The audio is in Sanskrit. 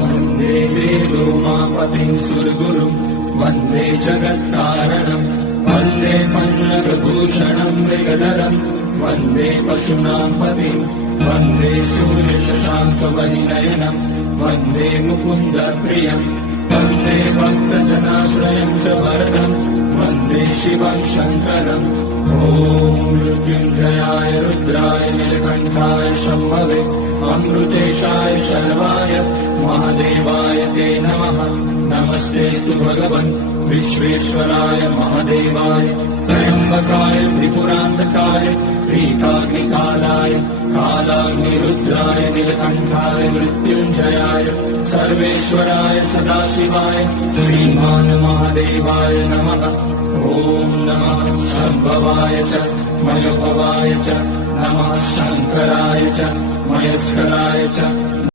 वन्दे वेदोमापतिं सुरगुरुं वन्दे जगत्कारणं वन्दे पल्लवभूषणं मृगधरं वन्दे पशूनां पतिं वन्दे सूर्यशशाङ्कवलिनयनं वन्दे मुकुन्दप्रियं वन्दे भक्तजनाश्रयं च वरदं वन्दे शिवं शङ्करम् ॐ मृत्युञ्जयाय रुद्राय नीलकण्ठाय शम्भवे अमृतेशाय शर्वाय महादेवाय ते नमः। नमस्तेऽस्तु भगवन् विश्वेश्वराय महादेवाय त्र्यम्बकाय त्रिपुरान्तकाय श्रीकाग्निकालाय कालाग्निरुद्राय नीलकण्ठाय मृत्युञ्जयाय सर्वेश्वराय सदाशिवाय श्रीमान् महादेवाय नमः। ॐ नमः शम्भवाय च मयोभवाय च नमः शङ्कराय च मयस्कराय च